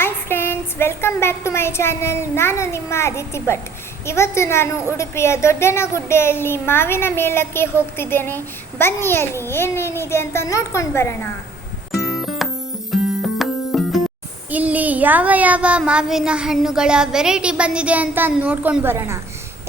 Hi friends, welcome back to my channel. ನಾನು ನಿಮ್ಮ ಅದಿತಿ ಭಟ್. ಇವತ್ತು ನಾನು ಉಡುಪಿಯ ದೊಡ್ಡನಗುಡ್ಡೆಯಲ್ಲಿ ಮಾವಿನ ಮೇಳಕ್ಕೆ ಹೋಗ್ತಿದ್ದೇನೆ. ಬನ್ನಿ, ಅಲ್ಲಿ ಏನೇನಿದೆ ಅಂತ ನೋಡ್ಕೊಂಡು ಬರೋಣ. ಇಲ್ಲಿ ಯಾವ ಯಾವ ಮಾವಿನ ಹಣ್ಣುಗಳ ವೆರೈಟಿ ಬಂದಿದೆ ಅಂತ ನೋಡ್ಕೊಂಡು ಬರೋಣ.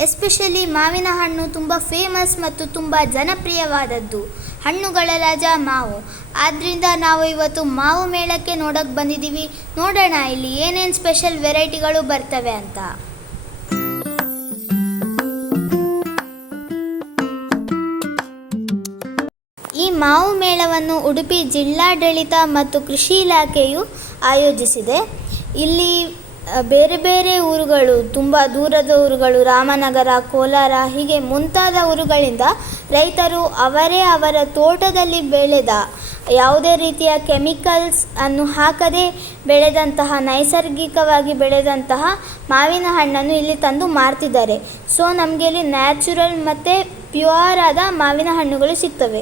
ಎಸ್ಪೆಷಲಿ ಮಾವಿನ ಹಣ್ಣು ತುಂಬ ಫೇಮಸ್ ಮತ್ತು ತುಂಬ ಜನಪ್ರಿಯವಾದದ್ದು. ಹಣ್ಣುಗಳ ರಾಜ ಮಾವು. ಆದ್ದರಿಂದ ನಾವು ಇವತ್ತು ಮಾವು ಮೇಳಕ್ಕೆ ನೋಡೋಕ್ಕೆ ಬಂದಿದ್ದೀವಿ. ನೋಡೋಣ ಇಲ್ಲಿ ಏನೇನು ಸ್ಪೆಷಲ್ ವೆರೈಟಿಗಳು ಬರ್ತವೆ ಅಂತ. ಈ ಮಾವು ಮೇಳವನ್ನು ಉಡುಪಿ ಜಿಲ್ಲಾಡಳಿತ ಮತ್ತು ಕೃಷಿ ಇಲಾಖೆಯು ಆಯೋಜಿಸಿದೆ. ಇಲ್ಲಿ ಬೇರೆ ಬೇರೆ ಊರುಗಳು, ತುಂಬ ದೂರದ ಊರುಗಳು, ರಾಮನಗರ, ಕೋಲಾರ ಹೀಗೆ ಮುಂತಾದ ಊರುಗಳಿಂದ ರೈತರು ಅವರ ತೋಟದಲ್ಲಿ ಬೆಳೆದ ಯಾವುದೇ ರೀತಿಯ ಕೆಮಿಕಲ್ಸ್ ಅನ್ನು ಹಾಕದೆ ಬೆಳೆದಂತಹ, ನೈಸರ್ಗಿಕವಾಗಿ ಬೆಳೆದಂತಹ ಮಾವಿನ ಹಣ್ಣನ್ನು ಇಲ್ಲಿ ತಂದು ಮಾರ್ತಿದ್ದಾರೆ. ಸೊ ನಮಗೆ ಇಲ್ಲಿ ನ್ಯಾಚುರಲ್ ಮತ್ತು ಪ್ಯೂರ್ ಆದ ಮಾವಿನ ಹಣ್ಣುಗಳು ಸಿಗ್ತವೆ.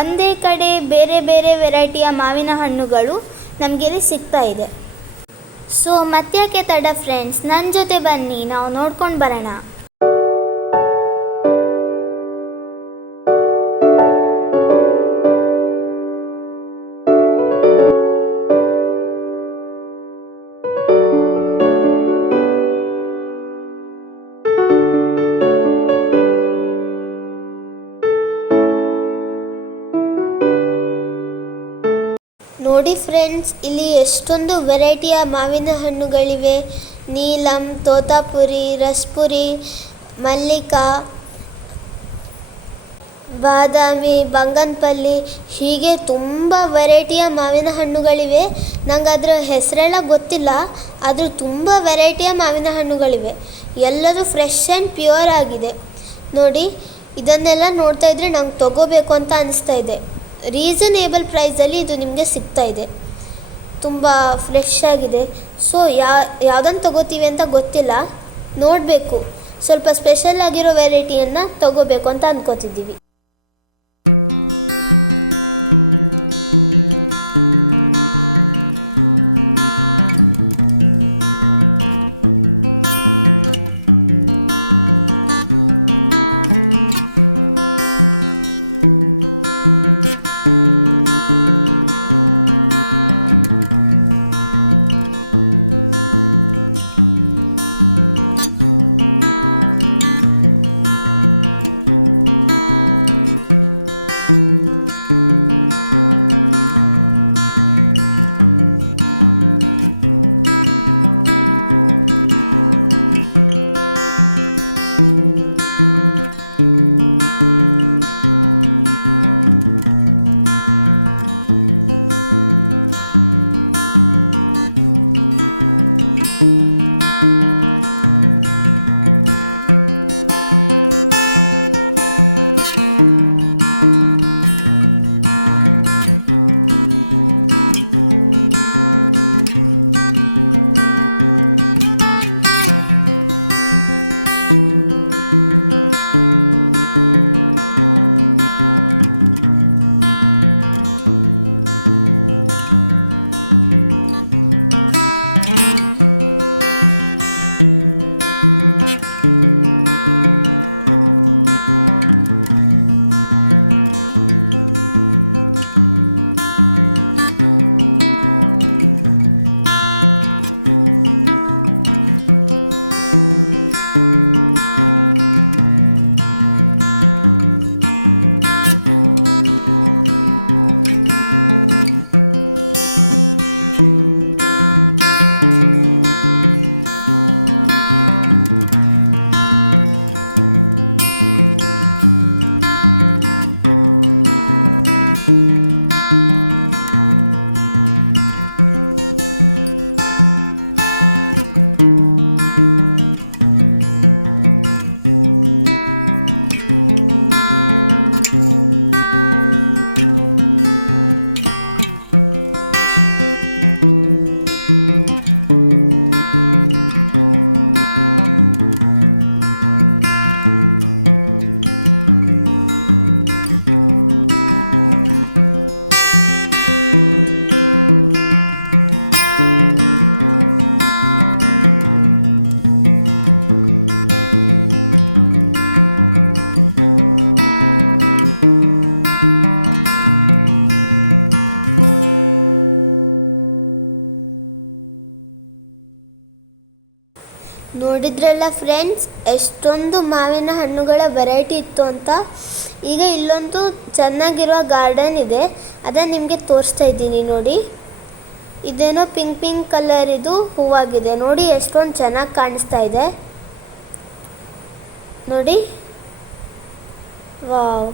ಒಂದೇ ಕಡೆ ಬೇರೆ ಬೇರೆ ವೆರೈಟಿಯ ಮಾವಿನ ಹಣ್ಣುಗಳು ನಮಗೆ ಇಲ್ಲಿ ಸಿಗ್ತಾ ಇದೆ. ಸೊ ಮತ್ತ್ಯಾಕೆ ತಡ ಫ್ರೆಂಡ್ಸ್, ನನ್ನ ಜೊತೆ ಬನ್ನಿ, ನಾವು ನೋಡ್ಕೊಂಡು ಬರೋಣ. ನೋಡಿ ಫ್ರೆಂಡ್ಸ್, ಇಲ್ಲಿ ಎಷ್ಟೊಂದು ವೆರೈಟಿಯ ಮಾವಿನ ಹಣ್ಣುಗಳಿವೆ. ನೀಲಂ, ತೋತಾಪುರಿ, ರಸ್ಪುರಿ, ಮಲ್ಲಿಕಾ, ಬಾದಾಮಿ, ಬಂಗನಪಲ್ಲಿ ಹೀಗೆ ತುಂಬ ವೆರೈಟಿಯ ಮಾವಿನ ಹಣ್ಣುಗಳಿವೆ. ನಂಗೆ ಅದರ ಹೆಸರೆಲ್ಲ ಗೊತ್ತಿಲ್ಲ, ಆದರೂ ತುಂಬ ವೆರೈಟಿಯ ಮಾವಿನ ಹಣ್ಣುಗಳಿವೆ. ಎಲ್ಲದೂ ಫ್ರೆಶ್ ಆ್ಯಂಡ್ ಪ್ಯೂರ್ ಆಗಿದೆ. ನೋಡಿ, ಇದನ್ನೆಲ್ಲ ನೋಡ್ತಾ ಇದ್ದರೆ ನಂಗೆ ತಗೋಬೇಕು ಅಂತ ಅನಿಸ್ತಾ ಇದೆ. ರೀಸನೇಬಲ್ ಪ್ರೈಸಲ್ಲಿ ಇದು ನಿಮಗೆ ಸಿಗ್ತಾ ಇದೆ. ತುಂಬ ಫ್ರೆಶ್ ಆಗಿದೆ. ಸೊ ಯಾವುದನ್ನು ತಗೋತೀವಿ ಅಂತ ಗೊತ್ತಿಲ್ಲ, ನೋಡಬೇಕು. ಸ್ವಲ್ಪ ಸ್ಪೆಷಲ್ ಆಗಿರೋ ವೆರೈಟಿಯನ್ನು ತಗೋಬೇಕು ಅಂತ ಅಂದ್ಕೋತಿದ್ದೀವಿ. ನೋಡಿದ್ರಲ್ಲ ಫ್ರೆಂಡ್ಸ್, ಎಷ್ಟೊಂದು ಮಾವಿನ ಹಣ್ಣುಗಳ ವೆರೈಟಿ ಇತ್ತು ಅಂತ. ಈಗ ಇಲ್ಲೊಂದು ಚೆನ್ನಾಗಿರುವ ಗಾರ್ಡನ್ ಇದೆ, ಅದನ್ನು ನಿಮಗೆ ತೋರಿಸ್ತಾ ಇದ್ದೀನಿ ನೋಡಿ. ಇದೇನೋ ಪಿಂಕ್ ಕಲರ್ ಇದು ಹೂವಾಗಿದೆ ನೋಡಿ, ಎಷ್ಟೊಂದು ಚೆನ್ನಾಗಿ ಕಾಣಿಸ್ತಾ ಇದೆ ನೋಡಿ. ವಾವ್,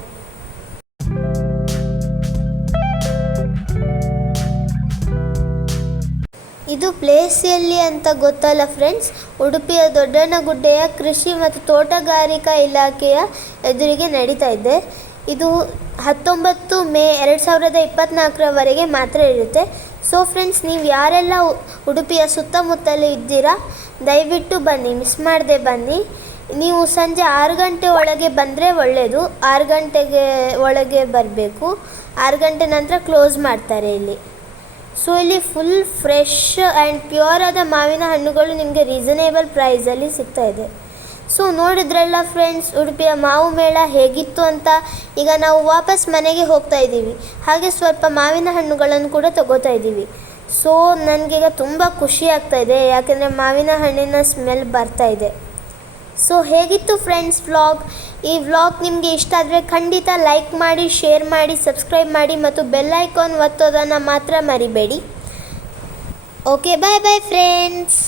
ಇದು ಪ್ಲೇಸ್ ಎಲ್ಲಿ ಅಂತ ಗೊತ್ತಲ್ಲ ಫ್ರೆಂಡ್ಸ್. ಉಡುಪಿಯ ದೊಡ್ಡನಗುಡ್ಡೆಯ ಕೃಷಿ ಮತ್ತು ತೋಟಗಾರಿಕಾ ಇಲಾಖೆಯ ಎದುರಿಗೆ ನಡೀತಾ ಇದೆ. ಇದು 19 ಮೇ 2024 ಮಾತ್ರ ಇರುತ್ತೆ. ಸೊ ಫ್ರೆಂಡ್ಸ್, ನೀವು ಯಾರೆಲ್ಲ ಉಡುಪಿಯ ಸುತ್ತಮುತ್ತಲೂ ಇದ್ದೀರಾ, ದಯವಿಟ್ಟು ಬನ್ನಿ, ಮಿಸ್ ಮಾಡದೆ ಬನ್ನಿ. ನೀವು ಸಂಜೆ 6 ಗಂಟೆ ಒಳಗೆ ಬಂದರೆ ಒಳ್ಳೆಯದು. 6 ಗಂಟೆಗೆ ಒಳಗೆ ಬರಬೇಕು. 6 ಗಂಟೆ ನಂತರ ಕ್ಲೋಸ್ ಮಾಡ್ತಾರೆ ಇಲ್ಲಿ. ಸೊ ಇಲ್ಲಿ ಫುಲ್ ಫ್ರೆಶ್ ಆ್ಯಂಡ್ ಪ್ಯೂರ್ ಆದ ಮಾವಿನ ಹಣ್ಣುಗಳು ನಿಮಗೆ ರೀಸನೇಬಲ್ ಪ್ರೈಸಲ್ಲಿ ಸಿಗ್ತಾ ಇದೆ. ಸೊ ನೋಡಿದ್ರಲ್ಲ ಫ್ರೆಂಡ್ಸ್, ಉಡುಪಿಯ ಮಾವು ಮೇಳ ಹೇಗಿತ್ತು ಅಂತ. ಈಗ ನಾವು ವಾಪಸ್ ಮನೆಗೆ ಹೋಗ್ತಾ ಇದ್ದೀವಿ, ಹಾಗೆ ಸ್ವಲ್ಪ ಮಾವಿನ ಹಣ್ಣುಗಳನ್ನು ಕೂಡ ತಗೋತಾ ಇದ್ದೀವಿ. ಸೊ ನನಗೀಗ ತುಂಬ ಖುಷಿ ಆಗ್ತಾ ಇದೆ, ಯಾಕೆಂದರೆ ಮಾವಿನ ಹಣ್ಣಿನ ಸ್ಮೆಲ್ ಬರ್ತಾ ಇದೆ. ಸೊ ಹೇಗಿತ್ತು ಫ್ರೆಂಡ್ಸ್ ವ್ಲಾಗ್? ಈ ವ್ಲಾಗ್ ನಿಮಗೆ ಇಷ್ಟ ಆದರೆ ಖಂಡಿತ ಲೈಕ್ ಮಾಡಿ, ಶೇರ್ ಮಾಡಿ, ಸಬ್ಸ್ಕ್ರೈಬ್ ಮಾಡಿ ಮತ್ತು ಬೆಲ್ ಐಕಾನ್ ಒತ್ತೋದನ್ನು ಮಾತ್ರ ಮರಿಬೇಡಿ. ಓಕೆ, ಬಾಯ್ ಬಾಯ್ ಫ್ರೆಂಡ್ಸ್.